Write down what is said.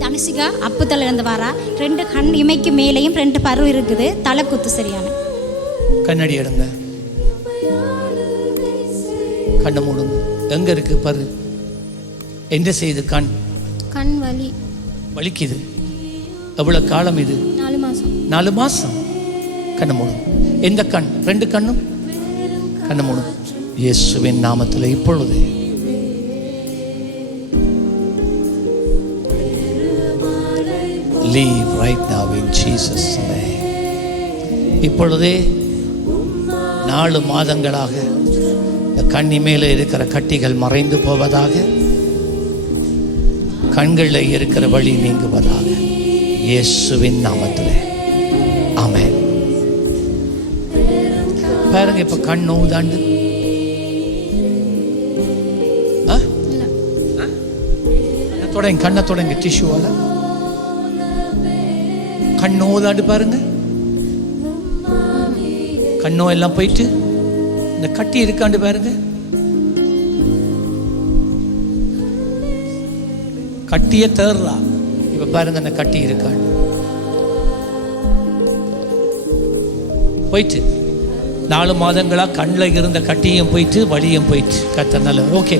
தனுசிகா அப்புத்தல இருந்து வாரா ரெண்டு கண் இமைக்கு மேலேயும் ரெண்டு பரு இருக்குது. தலை குத்து சரியான. கண்ணாடி எடுங்க. கண்ணை மூடுங்க எங்க இருக்கு பாரு? என்ன செய்யுது கண்? கண் வலி. வலிக்குது. எவ்வளவு காலம் இது? நாலு மாதம் நாலு மாசம். கண்ணை மூடும். எந்த கண்? ரெண்டு கண்ணும்? கண்ணை மூடும். இயேசுவின் நாமத்தில் இப்பொழுது. Leave right now in Jesus name. இப்பொழுதே நாலு மாதங்களாக கண்ணி மேலே இருக்கிற கட்டிகள் மறைந்து போவதாக கண்களில் இருக்கிற வழி நீங்குவதாக. இயேசுவின் நாமத்திலே. ஆமென். பாருங்க இப்ப கண்? கண்ணை தொடங்க கண்ணை தொடங்க டிஷ்யூவால கண்ணோதாண்டு பாருங்க. கண்ணோ எல்லாம் போயிட்டு இந்த கட்டி இருக்காண்டு பாருங்க. கட்டிய தேர்றா. இப்ப பாருங்க இந்த கட்டி இருக்காண்டு. போயிட்டு நாலு மாதங்களா கண்ணில் இருந்த கட்டியும் போயிட்டு வழியும் போயிட்டு கத்த நல்ல ஓகே